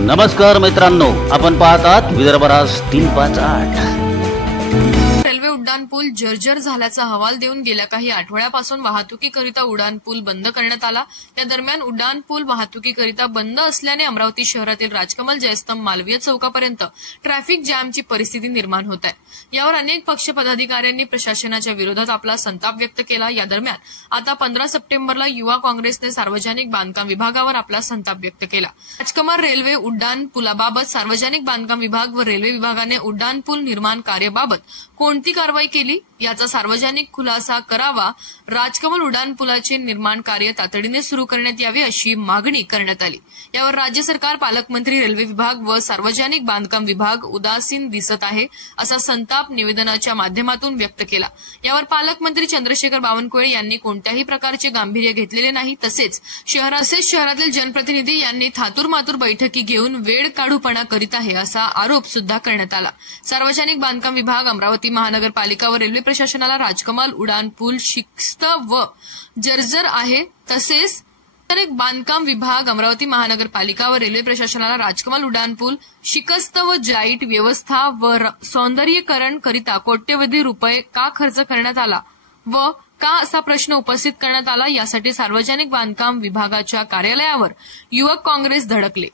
नमस्कार मित्रांनो, आपण पाहतात विदर्भ राज 358। रेल्वे उड्डाणपूल जर्जर झाल्याचा अहवाल देऊन गेल्या काही आठवड्यापासून वाहतुकीकरिता उड्डाणपूल बंद करण्यात आला। त्या दरम्यान उड्डाणपूल वाहतुकीकरिता बंद असल्याने अमरावती शहरातील राजकमल जयस्तंभ मालवीय चौकापर्यंत ट्रॅफिक जॅमची परिस्थिती निर्माण होत आहे। यावर अनेक पक्ष पदाधिकाऱ्यांनी प्रशासनाच्या विरोधात आपला संताप व्यक्त केला। या दरम्यान आता 15 सप्टेंबरला युवा काँग्रेसने सार्वजनिक बांधकाम विभागावर आपला संताप व्यक्त केला। राजकमल रेल्वे उड्डाण पुलाबाबत सार्वजनिक बांधकाम विभाग व रेल्वे विभागाने उड्डाणपूल निर्माण कार्याबाबत कोणती कारवाई केली याचा सार्वजनिक खुलासा करावा। राजकमल उड्डाणपुलाचे निर्माण कार्य तातडीने सुरू करण्यात यावे अशी मागणी करण्यात आली। यावर राज्य सरकार, पालकमंत्री, रेल्वे विभाग व सार्वजनिक बांधकाम विभाग उदासीन दिसत आहे असा संताप निवेदनाच्या माध्यमातून व्यक्त केला। यावर पालकमंत्री चंद्रशेखर बावनकुळे यांनी कोणत्याही प्रकारचे गांभीर्य घेतलेले नाही। तसेच शहरातील जनप्रतिनिधी यांनी थातूरमातूर बैठकी घेऊन वेळ काढूपणा करीत आहे असा आरोप सुद्धा करण्यात आला। सार्वजनिक बांधकाम विभाग, अमरावती महानगरपालिका व रेल्वे प्रशासनाला राजकमल उड्डाणपूल शिस्त व जर्जर आहे। तसेच सार्वजनिक बांधकाम विभाग, अमरावती महानगरपालिका व रेल्वे प्रशासनाला राजकमल उड्डाणपूल शिकस्त व लाईट व्यवस्था व सौंदर्यीकरण करिता कोट्यवधी रुपये का खर्च करण्यात आला व का असा प्रश्न उपस्थित करण्यात आला। यासाठी सार्वजनिक बांधकाम विभागाच्या कार्यालयावर युवक काँग्रेस धडकले।